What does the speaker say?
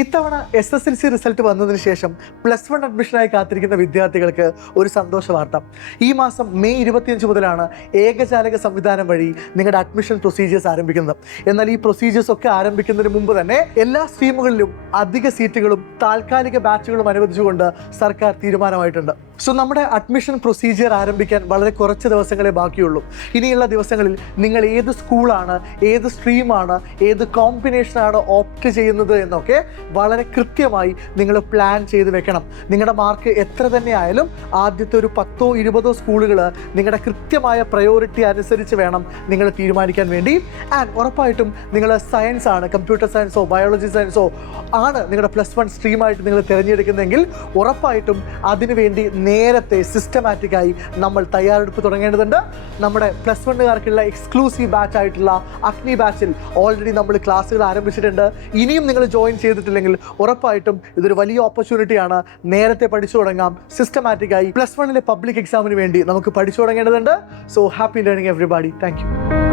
ഇത്തവണ SSLC result വന്നതിന് ശേഷം +1 അഡ്മിഷനായി കാത്തിരിക്കുന്ന വിദ്യാർത്ഥികൾക്ക് ഒരു സന്തോഷ വാർത്ത. ഈ മാസം മെയ് 25 മുതലാണ് ഏകജാലക സംവിധാനം വഴി നിങ്ങളുടെ അഡ്മിഷൻ പ്രൊസീജിയേഴ്സ് ആരംഭിക്കുന്നത്. എന്നാൽ ഈ പ്രൊസീജിയേഴ്സ് ഒക്കെ ആരംഭിക്കുന്നതിന് മുമ്പ് തന്നെ എല്ലാ സ്ട്രീമുകളിലും അധിക സീറ്റുകളും താൽക്കാലിക ബാച്ചുകളും അനുവദിച്ചുകൊണ്ട് സർക്കാർ തീരുമാനമായിട്ടുണ്ട്. സോ നമ്മുടെ അഡ്മിഷൻ പ്രൊസീജിയർ ആരംഭിക്കാൻ വളരെ കുറച്ച് ദിവസങ്ങളെ ബാക്കിയുള്ളൂ. ഇനിയുള്ള ദിവസങ്ങളിൽ നിങ്ങൾ ഏത് സ്കൂളാണ്, ഏത് സ്ട്രീമാണ്, ഏത് കോമ്പിനേഷനാണ് ഓപ്റ്റ് ചെയ്യുന്നത് എന്നൊക്കെ വളരെ കൃത്യമായി നിങ്ങൾ പ്ലാൻ ചെയ്ത് വെക്കണം. നിങ്ങളുടെ മാർക്ക് എത്ര തന്നെ ആയാലും ആദ്യത്തെ ഒരു 10-20 സ്കൂളുകൾ നിങ്ങളുടെ കൃത്യമായ പ്രയോറിറ്റി അനുസരിച്ച് വേണം നിങ്ങൾ തീരുമാനിക്കാൻ വേണ്ടി. ആൻഡ് ഉറപ്പായിട്ടും നിങ്ങൾ സയൻസ് ആണ്, കമ്പ്യൂട്ടർ സയൻസോ ബയോളജി സയൻസോ ആണ് നിങ്ങളുടെ +1 സ്ട്രീമായിട്ട് നിങ്ങൾ തിരഞ്ഞെടുക്കുന്നതെങ്കിൽ ഉറപ്പായിട്ടും അതിനുവേണ്ടി നേരത്തെ സിസ്റ്റമാറ്റിക്കായി നമ്മൾ തയ്യാറെടുപ്പ് തുടങ്ങേണ്ടതുണ്ട്. നമ്മുടെ +1കാർക്കുള്ള എക്സ്ക്ലൂസീവ് ബാച്ച് ആയിട്ടുള്ള അഗ്നി ബാച്ചിൽ ഓൾറെഡി നമ്മൾ ക്ലാസ്സുകൾ ആരംഭിച്ചിട്ടുണ്ട്. ഇനിയും നിങ്ങൾ ജോയിൻ ചെയ്തിട്ടില്ലെങ്കിൽ ഉറപ്പായിട്ടും ഇതൊരു വലിയ ഓപ്പർച്യൂണിറ്റിയാണ്. നേരത്തെ പഠിച്ചു തുടങ്ങാം. സിസ്റ്റമാറ്റിക്കായി +1 പബ്ലിക് എക്സാമിന് വേണ്ടി നമുക്ക് പഠിച്ചു തുടങ്ങേണ്ടതുണ്ട്. So happy learning everybody. Thank U.